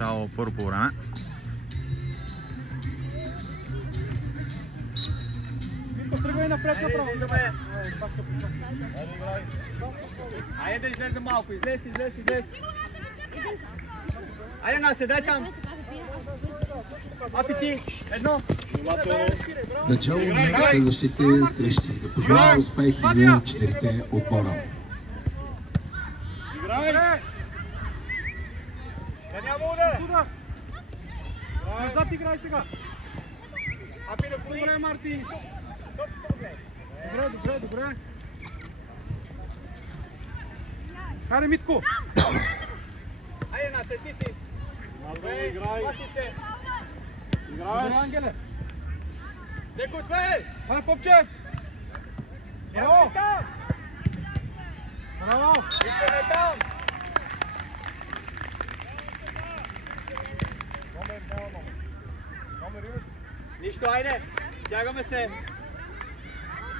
начало първо по време. Тръгвай напред направо. Айде да излезе малко, излез. Айде наседай там. Апи ти, едно. Начало на следващите срещи. Да пожелавам успехи на четирите отбора. Играй! Да няма удар! Назад играй сега. Апи да коли. Добре, Марти. Добре. Хайде, Митко. Айде наседи си. Добре, играй. Пасице. Добре, Ангеле. Деко, тве! Хайде, Попче. Ево! Там! Браво. Идваме там! Номер имаш? Нищо, айде! Стягаме се!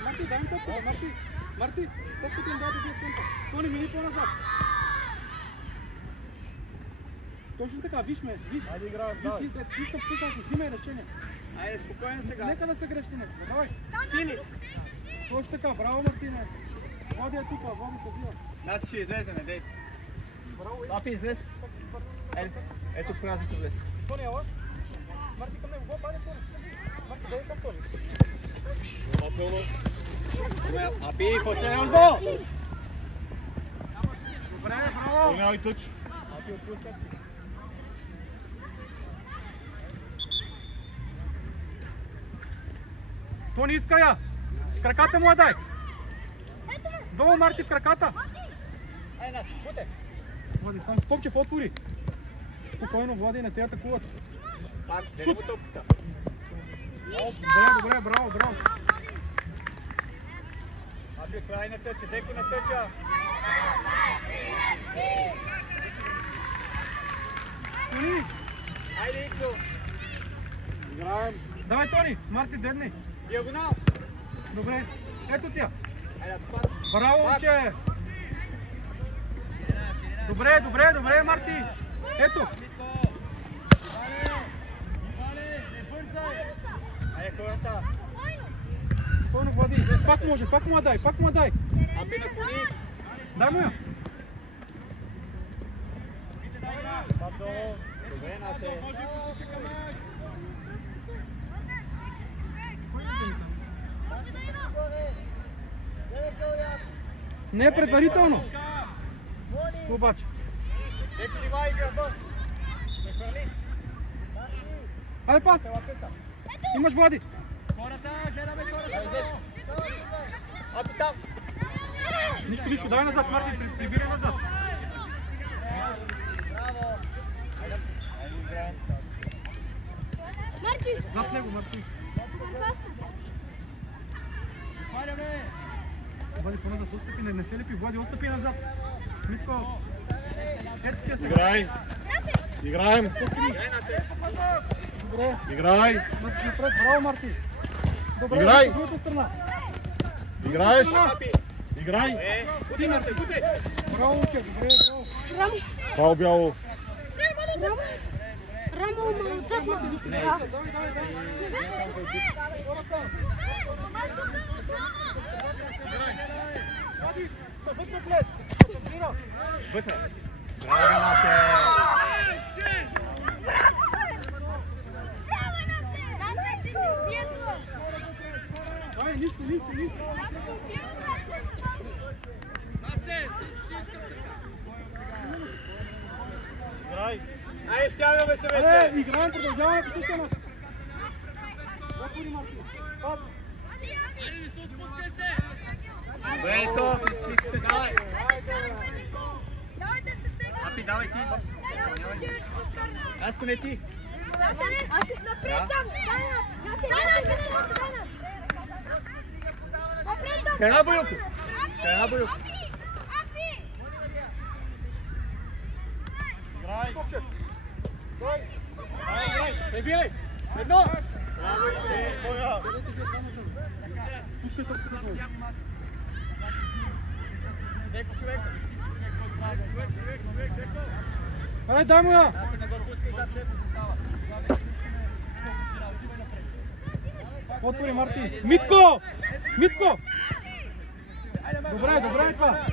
Марти, дай им топката, Марти, топката им дай да бие център. Тони, мини по-назад. Точно така, виж ме, виж. Айде играем, давай. Виж, искам всичко, взимай решение. Айде, спокойно сега. Нека да се грешти нещо, давай. Стили! Точно така, браво, Мартине. Води е тук, води се бива. Нас ще излезе, не дей. Браво, Апи, излез. Ето празното влез. Тони, ела. Марти към него, бъде Тони. Марти, дай към Тони. Апи, последен гол! Добре, браво. Няма и тъч. Апи, отпускам си. Тони, иска я. В краката му я дай. Долу, Марти, в краката. Айде, нас, путе. Влади, сам Скопчев отвори. Спокойно, Влади, не те атакуват. Пак, дай му топката. Добре, браво. Апи, край на тъча, Деко на тъча. Тони, Айде, Ицо. Играем. давай, Тони. Марти, дедни. Диагонал. Добре, ето тя. Айде, пас. Браво, момче. Добре, Марти. Ето. Айде, хората. Спокойно, Влади. Пак му я дай. Апи на коли. Дай му я. Добре, Насе. Не е предварително. Обаче. Деко ли ва игра, бос? Не хвърли. Айде, пас. Имаш, Влади. Хората, гледаме хората. Апи там. Нищо, дай назад, Марти, прибирай назад. Браво. Айде, играем. Зад него, Марти. Отваряме. Влади, по-назад, отстъпи, не се лепи. Влади, отстъпи назад. Митко. Ето тя сега. Играй! Играем! Добре. Играй! Напред, браво, Марти. Добре, Играй. от другата страна. Играеш! Апи. Играй! Бути на се, бути. Браво, момче, добре, браво. Пал бяло! Рамо, отзад ма. Давай. Влади, вътре влез. Вътре. Браво, Насе. Ай, нищо. Играй! Айде, стягаме се вече. Играем, продължаваме по същия начин. Затвори, Марти. Пас. Добре, то, прицвик се, давай. Апи, давай ти. Аско, не ти. Кара Боюко. Играй! Пребивай. Едно. Пускай топката долу. Деко, човек. Ай, дай му я. Отвори, Марти. Митко! Митко! Добре, добре е това.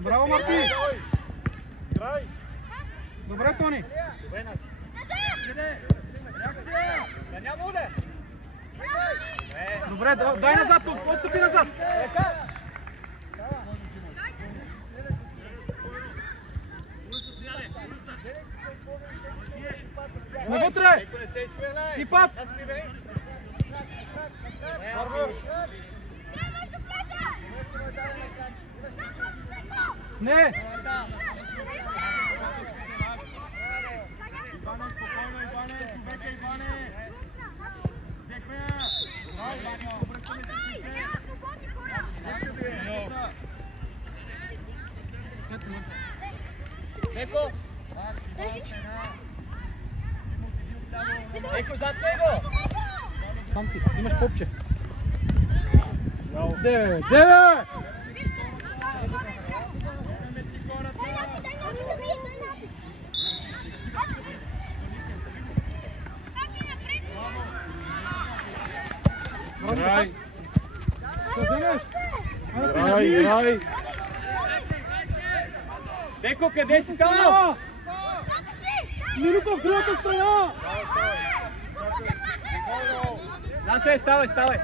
Браво, Марти! Добре, Тони! Добре, дай назад тук, постъпи назад! Навътре! И пас! Не! Еко! Еко, зад него! Сам си, имаш Попчев. Деве! Играй! Що вземеш? Играй! Деко, къде си там? Милюков в другата страна! Насе, ставай, ставай!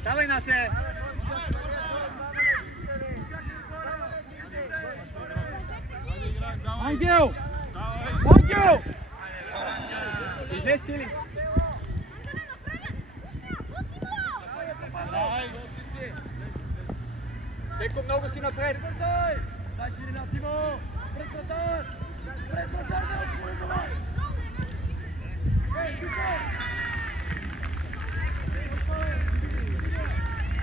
Ставай, Насе! Ангел! Ангел! Излез, Тили! Деко, много си напред! Дай ширина, Тимо!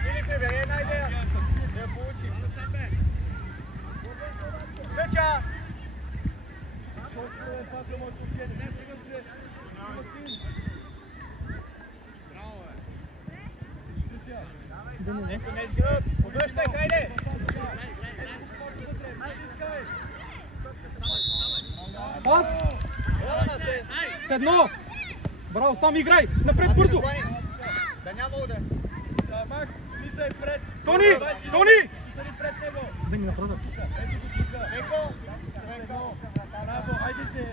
Тили, прибери една идея! Да я получи! Тъча! Деко, не изгръб! Обръщай, хайде! Пас! С едно! Браво, сам играй! Напред бързо! Да няма удар! Макс, влизай пред! Тони! Тони! Дай ми направо. Деко! Браво, хайдете!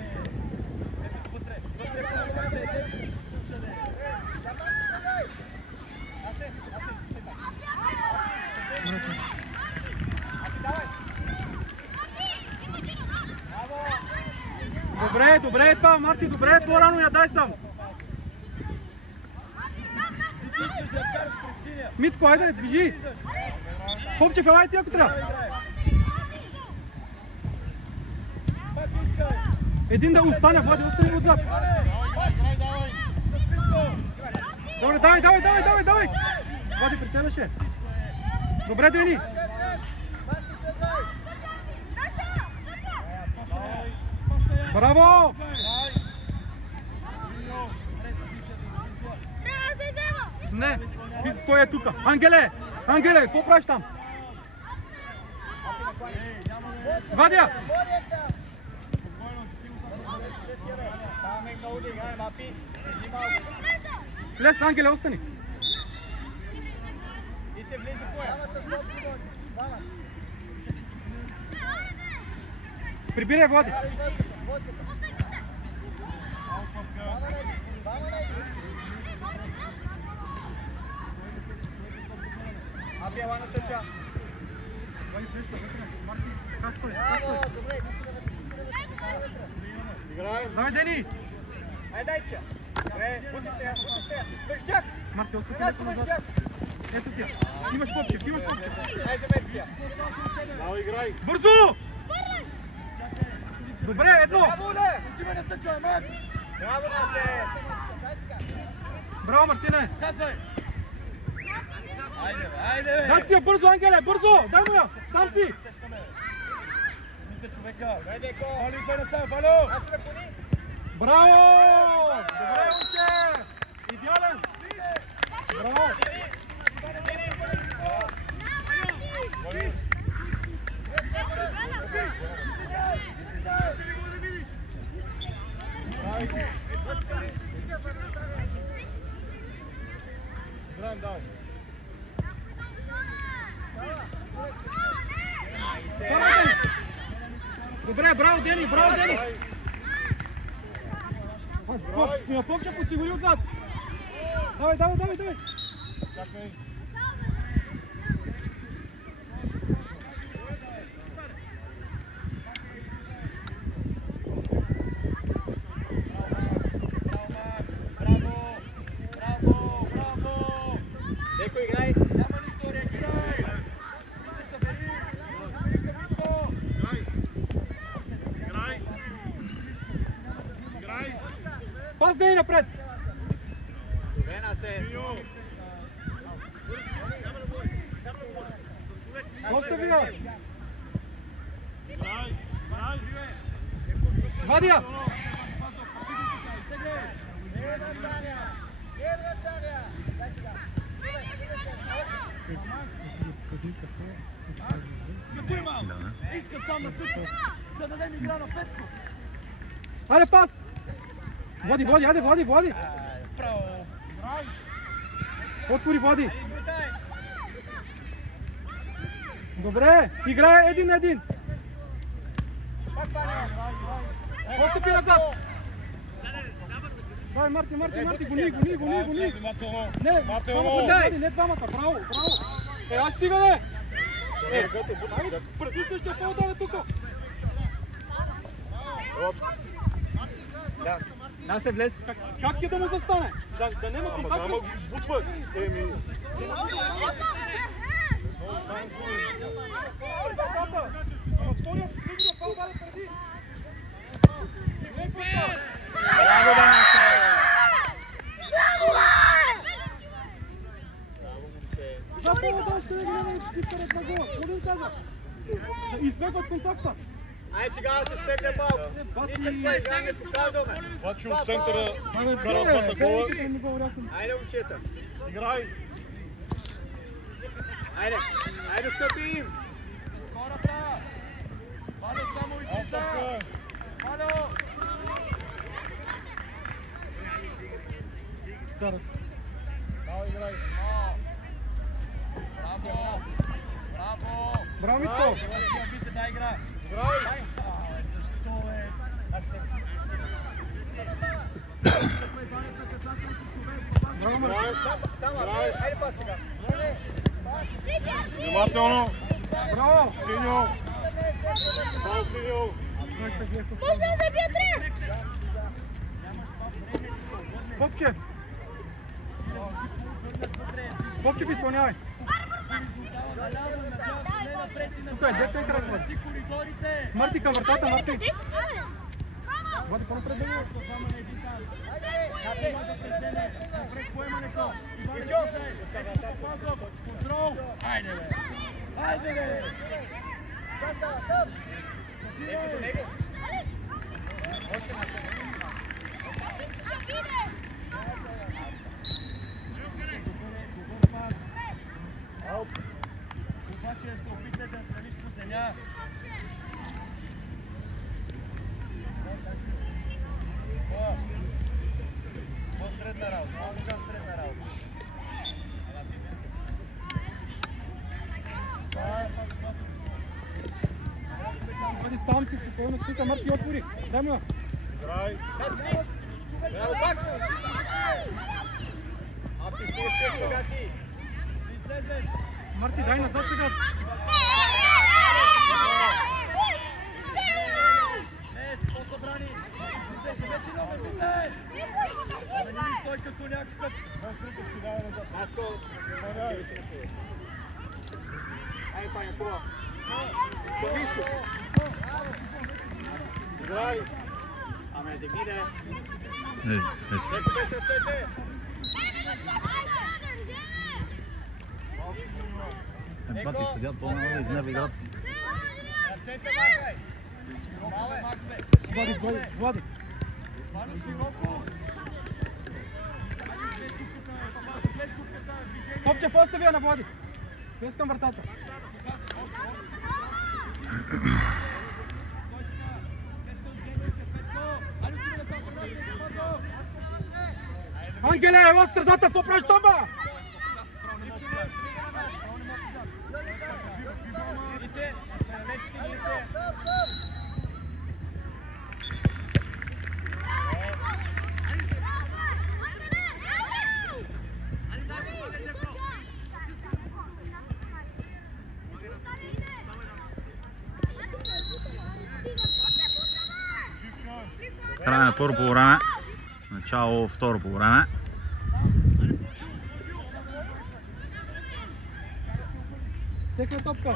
Вътре! Вътре! Добре, добре е това, Марти, добре е, по-рано я дай сам. Митко, айде, движи. Попчев, елай ти ако трябва. Един да остане, Влади, остане отзад. Добре, давай. Влади, при тебе ще. Добре, Дени. Браво! Не, ти стоя тук. Ангеле, какво правиш там? Вадя! Влез, Ангеле, остани. Прибирай, Влади. Абия, на тъча. Давай, Дени. Дай, че. Бути сте. Вършдяк. Марти, отстъпи леко назад. Ето ти. Имаш Попчев. Ай, замет си. Браво, играй! Бързо! Добре, едно. Браво, Насе. Браво, Мартине. Айде. Дай си я бързо, Ангеле, бързо! Дай му я, сам си! Вижте човека. Вали, идвай на себе, Валю! Браво! Добре, момче! Идеален! Браво! Играем, давай. Добре, браво, Дени, браво, Дени! Попче подсигури отзад! Давай, давай, давай, давай! Чакай. Пас, Дени, напред! Доста вия! Вадия! Искам сам на съд, да дадем игра на Петко. Айде, пас! Влади, Влади, айде, Влади, Влади! Право! Отвори, Влади! Добре, играе един на един! Отстъпи назад! Давай, Марти, гони! Не, не двамата, браво, браво! Ай, стига, де! Преди същия фол давай тук! Да се влез. Как е да му застане? Да няма контакт? Ама го сбутва. Втория фол даде преди! Избегват контакта! Ай сега да се стегне малко. Сега не показваме. Бачи от центъра вкара двата гола. Айде, момчета. Играй. Айде стъпи им. Хората. Валю само изчита. Валю. Давай, играй. Браво. Браво. Браво, Митко! Бите да игра. Играй. Защо е? Браво, Марко! Айде пас сега. Внимателно. Браво! Синьо. Браво, Синьо. Може да забия три! Попче! Попче, изпълнявай! Тук е 10 кръгва. Марти към вратата, Марти! Къде си ти, бе? Води по-напред да го. Контрол! Айде, бе! Айде, бе! Обаче да се опитате да страниш по земя. По-средна работа, по-голям средна работа. Води сам си спокойно, списа, Марти, отвори. Дай му я. Играй. Браво, пак! Апи, стига сега ти! Марти, дай назад сега. По-събрани! Вече много сте! Той като някакъв... Наско! Ай, Паня, това! Играй. Аме, да биде! Ей, Леко без ръцете! бати седят, то няма да изнерви играта. Ръцете махай! Влади. Попчев, остави я на Влади. Без към вратата. Ангеле, в средата, какво правиш там, бе? Край на първо по време. Начало второ по време. Текна топка.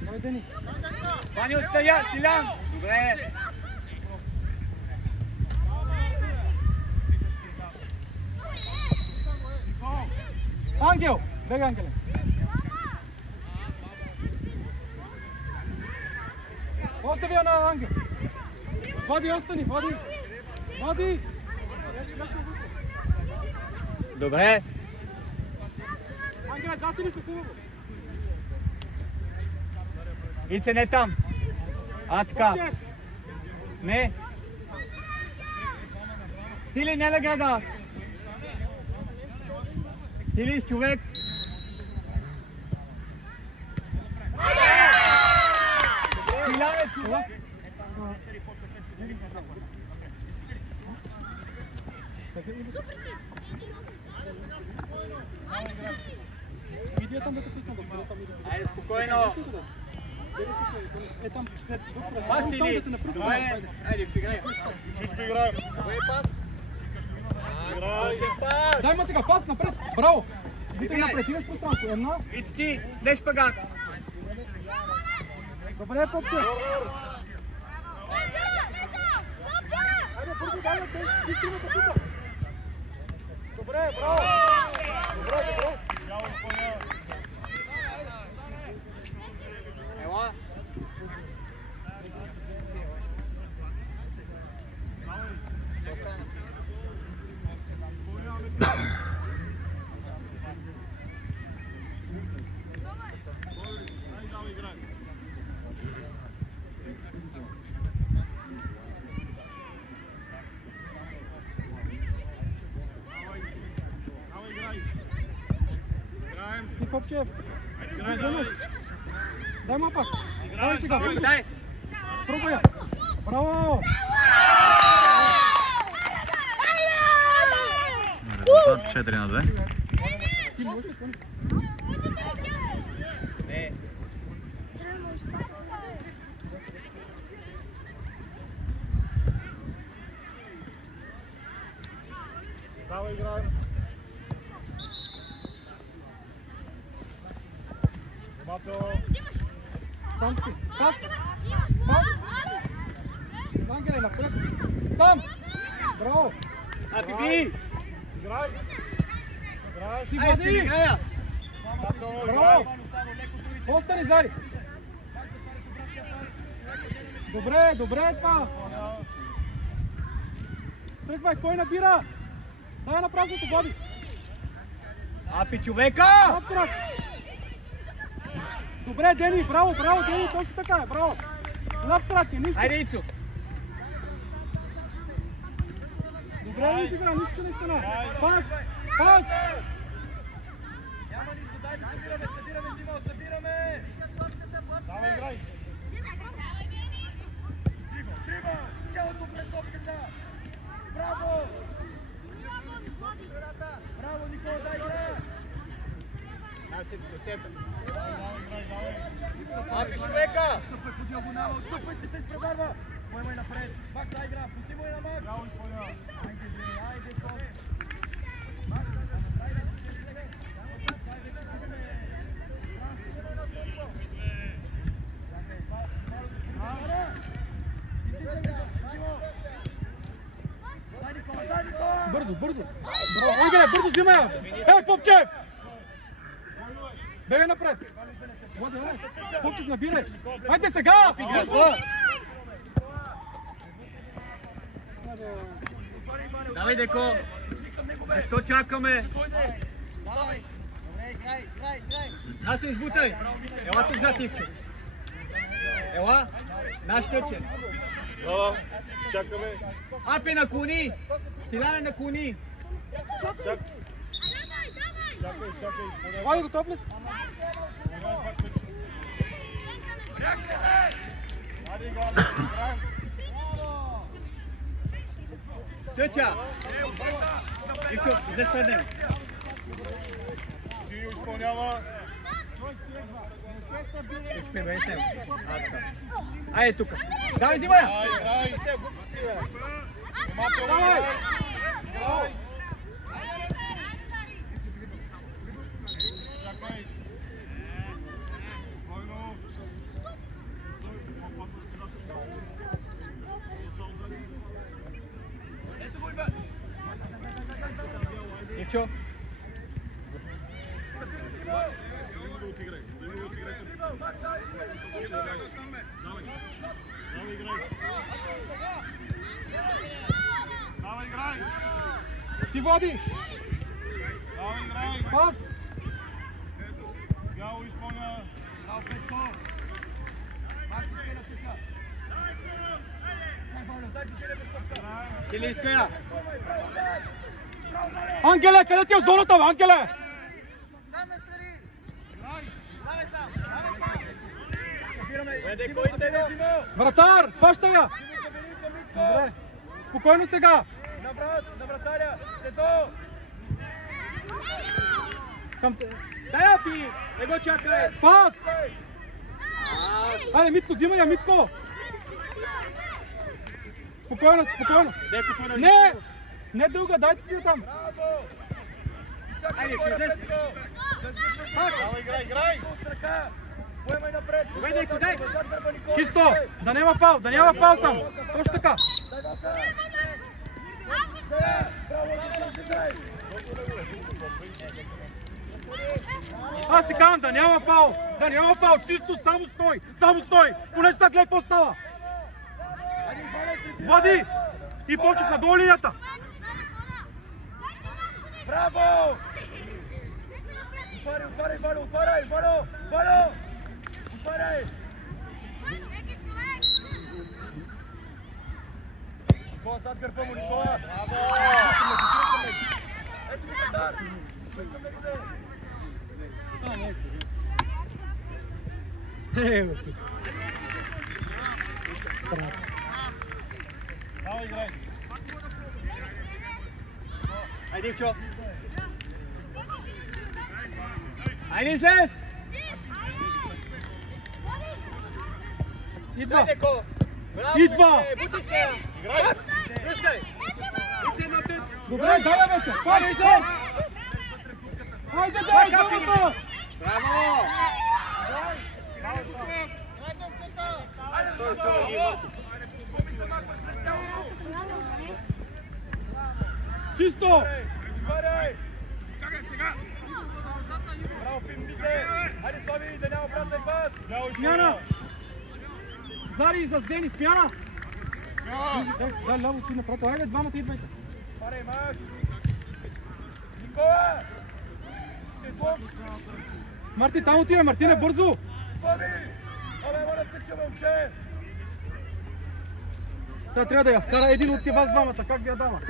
Давай, Дени. Ваня, отстоя, Стилян! Добре! Ангел! Бега, Ангеле. Остави я на Ангел. Води, остани, води. Води. Добре! Ангеле, застани се хубаво. Ице, не там! А, така! Не! Стили, не да гледа! Стили с човек! Стиляне, човек! Иди там да те писна, Айде, спокойно! Е там, след доктора. Пас, Стили! Добре. Айде, играй! Чисто играем. Кой е пас? Играй. Пас! Дай ма сега, пас напред. Браво. Витри напред, имаш пространство. Една. Ице ти, не шпагат! Добре, Попче. Айде, бързо, дай на те. Ти стримата тука. Добре, браво. Добре, добре. Ела! Ти, Попчев. Дай ма пак. Дай сега. Дай! Пробуй я. Браво. Резултат 4-2. Ти можеш ли? Не! Давай играем. Внимателно. Сам си. Пас. Пас. Ангеле, напред. Сам. Браво. А, Биби! Играй. Играеш. Ти Айде, ще води. играя! Внимателно играем. Браво. Остани, Зари. Добре, добре това. Тръгвай, кой набира? Дай на празното, води. Апи, човека! Прав крак. Добре, Дени, браво, браво, Дени, точно така е, браво. Лав крак е, нищо. Айде, Ицо! Добре ли си игра, нищо не стана. Пас, пас. Няма нищо, дай да събираме, Тимо, събираме! Давай играй. Трима! Тялото пред топката! Браво! Браво, Никола, дай игра! Аз се до теб. Апи, човека! Тъпъй по диагонала, тъпъй се те изпреварва! Поемай напред! Мак, дай игра! Пусти му и на Мак! Браво, изпълнява! Айде, Били, айде, то! Мак, дай да се слеге! Дай да се слеге! Транспилирай на темпо! Бързо, бързо. Ангеле, бързо взимай я! Ей, Попчев! Бегай напред! Води, Попчев, набирай! Хайде сега! Давай, Деко! Защо чакаме? Аз се избутай! Ела тук за Тивче! Ела! Наш тъче! Чакаме. Апе наклони! Стиляне наклони! Чакай. Ой, готов ли си? Тъча! Ивчо, излез пред него! Синьо изпълнява. Айде тук! Давай, взимай я! Играй! Внимателно Давай! играй! Чакай! Спокойно! Ивчо! Давай, играй! Ти води! Давай, играй! Пас! Бяло изпълня! Ти ли иска я? Ангеле, къде ти е зоната, бе, Ангеле? Веде, кой цено? Вратар, хващай я! Добре, спокойно сега! На вратаря! Сето! Към... Дай, Апи! Не го чакай! Пас! Айде, Митко, взимай я, Митко! Спокойно, спокойно! Не! Не дълга, дайте си я там! Айде, че взес! Давай, играй, играй! Поемай напред! Веде, дай! Чисто! Да няма фал, да няма фал само! Точно така! Аз ти казвам, да няма фал! Да няма фал! Чисто, само стой! Понеже сега гледай какво става! Влади! И Попчев на гол линията! Браво! Отваряй, Валю, отваряй! Валю! Отваряй! Никола зад гърба му, Никола! Браво! Ето ми Катар! Давай, играй! Айде, Ивчо! Айде, излез! Идва! Деко! Идва! Бути се! Играй! Връщай! Ице на тъч! Добре, дай вече! Хайде, излез! Хайде, дай думата! Браво! Чисто! Отваряй! Браво, пинците! Хайде, Слави, да няма обратен пас! Смяна! Зари с Дени, смяна! Да, ляво ти направо. Айде, двамата идвайте. Парей, Макс! Никола! Сеслов! Марти, там отива, Мартине, бързо! Слави! Абе, моля тъча, момче! Тя трябва да я вкара един от тия вас двамата. Как ви я дава?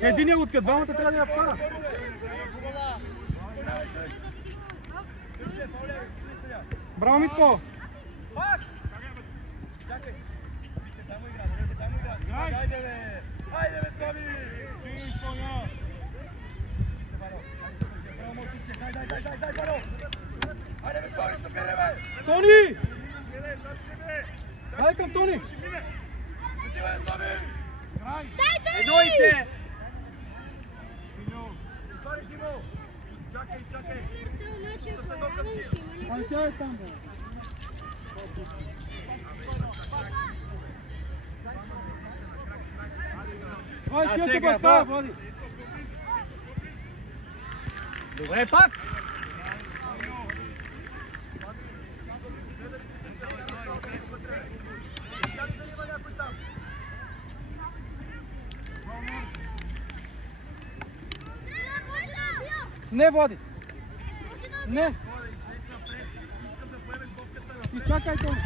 Единият от тия двамата трябва да я вкара. Браво, Митко! Чакай! Там игра! Хайде, бе! Хайде, бе, Слави! Синьо изпълнява! Браво, Малтиче! Дай, Варо! Хайде, бе, Слави, събере, бе! Тони! Хайде към Тони! Отивай, Слави! Едно ице! Отвари, Димо! Чакай! Ай, сядай там, бе. Влади, стига се бъска, Влади. Добре, пак. Не, Влади. Не. Изчакай, Тони.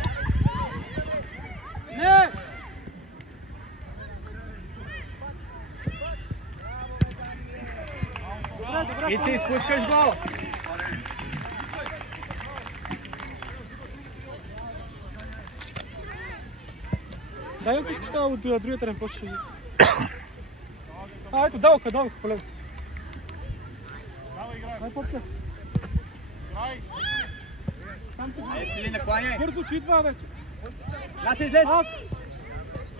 Не! Добре, И ти изпускаш гол. Дай го искаш от другия терен, после ще... Ето, далка, полево. Дай попка. Сам се Естили, накланяй. бързо, че идва вече. Аз излез. Пас!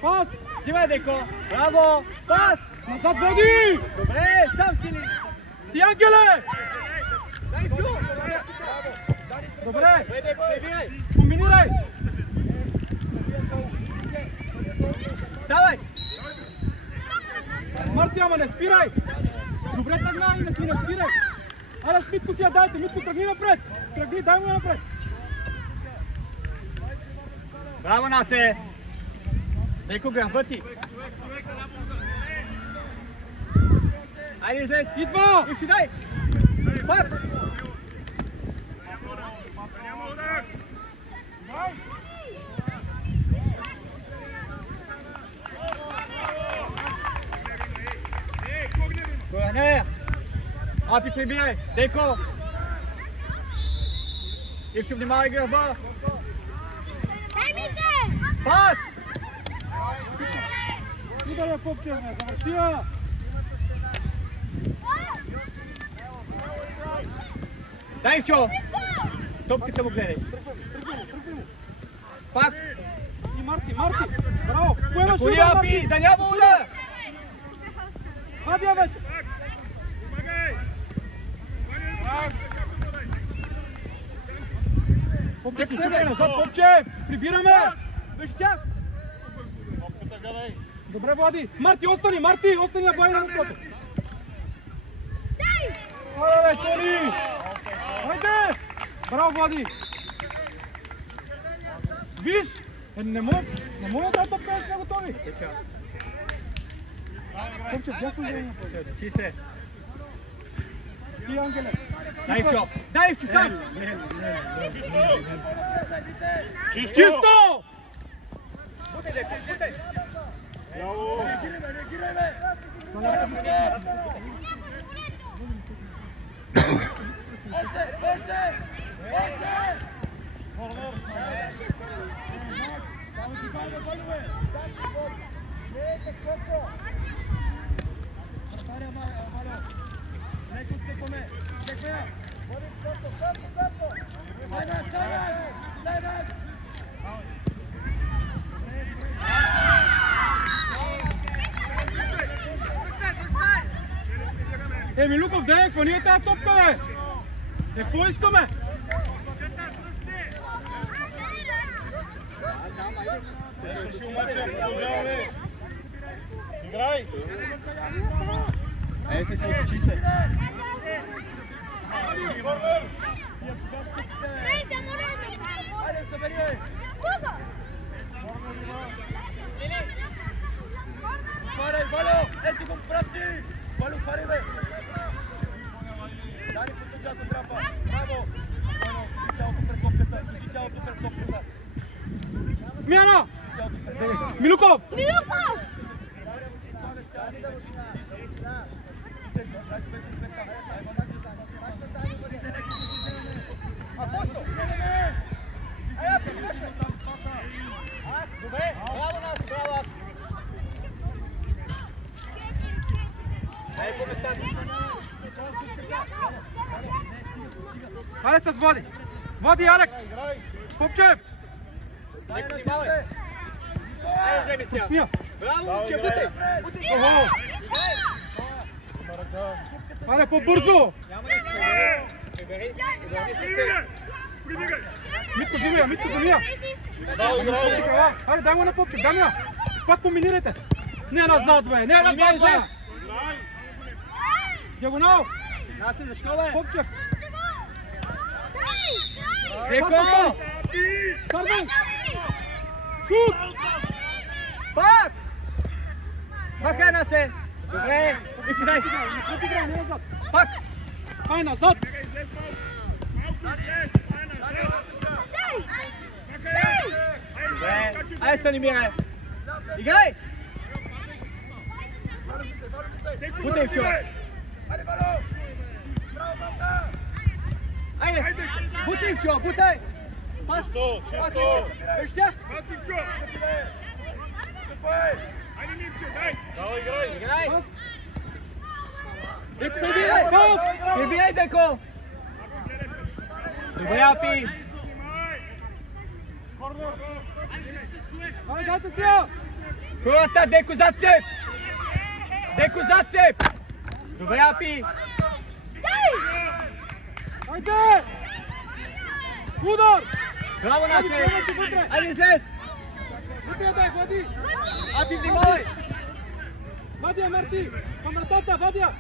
Пас! Взимай, Деко. Браво. Пас. Назад, Влади! Добре, сам стили. Ти, Ангеле! Дай чу. Добре! Деко, прибирай. Комбинирай! Давай. Марти, ама не спирай! Добре тръгна и не спирай! Аля, с Митко си я дайте! Митко, тръгни напред! Тръгни, дай му напред! Браво, Насе. Деко, гърба ти. Айде, излез. Идва! Ивчи, дай. Пак. Корене. Апи, прибирай. Деко. Ивчо, внимавай гърба. Пас. Ударя, попче, не завърши я! Дай, Ивчо. Топката му гледай. Пак. И Марти! Браво! Поемаш Коли, удар, Апи, Марти! да няма удар. Хади я вече! Попче, изтегай назад, Попче! Прибираме! Виж тя. Добре, Влади! Марти, остани! Остани на бай на мястото! Айде, Тони! Айде! Браво, Влади! Виж! Не мога да топка, сме готови! Попче, дясно жени! Чи се. Ти, Ангеле! Дай, Ивчо. Дай, Ивчо, сам. Чисто! Бутай, Деко, бутай. Милуков, дай, какво ни е тази топка, бе? Какво искаме? Свършил мача, продължаваме. Играй! Се, отключи се. Отваряй, Валю! Ето го прати! Валю, отваряй, бе! Дани потъча, ако трябва. Браво! Държи тялото пред топката. Държи тялото пред топката. Смяна! Милуков! Добре, браво, нас, браво! Ай, по местата! Хайде с Влади! Влади, Алекс! Попчев! Деко, внимавай! Айде, вземи сега! Сия! Браво, момче, бутай! Бутай се! Охо! Хайде, по-бързо! Няма нищо, прибери! Прибери! Митко, вземи я! Играй! Хайде, дай му на Попчев, дай му я! Пак комбинирайте! Не назад, бе! Не назад, бе! Диагонал! Наси, защо бе? Попчев! Деко! Кармен! Шут! Пак! Махай Наси! Добре! Ивчо, дай! Не играй, не назад! Пак! Хай назад! Добре! Айде, Станимире! Играй! Бутай, Ивчо! Айде! Бутай, Ивчо! Бутай! Пас! Чисто! Вижте! Давай, играй! Играй! Пас! Прибирай! Прибирай, Деко! Добре, Апи! Ай, дайте сега! Хората, Деко зад теб! Деко зад теб! Добре, Апи! Айде! Удар! Браво, Насе! Айде, излез! Вътре дай, води! Апи, внимавай! Вадя, Марти! Към вратата, Вадя!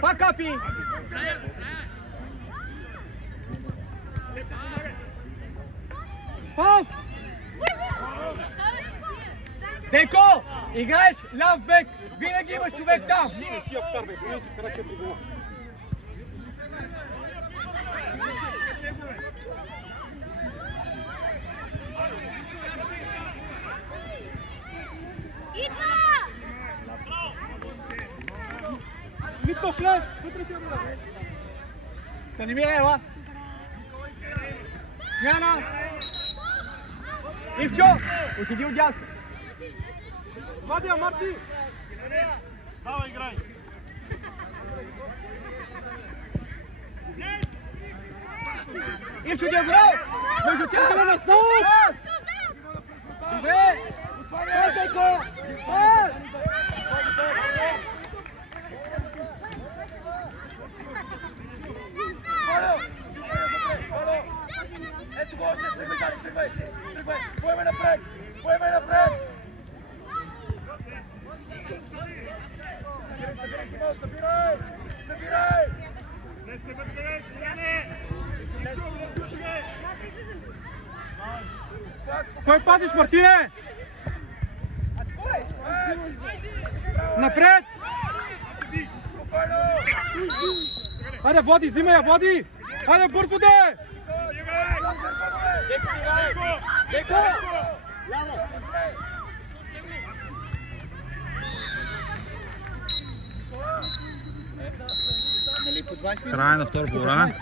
Пак, Апи! Пас! Деко! Играеш ляв бек! Винаги имаш човек там! Не си я вкарвай, не си вкара 4 гола. Митко, влез! Вътре ще я бъда! Станимире, ела! Смяна! Ивчо! Отиди отдясно! Вадя, Марти! Давай, играй! Ивчо, диагонал! Между тях! Добре, насад! Пас! Добре! Пас, Деко! Пас! Ето го още, тръгвай, Дани, тръгвай! Тръгвай! Поемай напред! Поемай напред! Събирай! Събирай! Кой пазиш, Мартине? Напред! Айде, води, взимай я, води! Айде, бързо де! Деко! Ляво! Нали по 20 минути? Край на второ по време.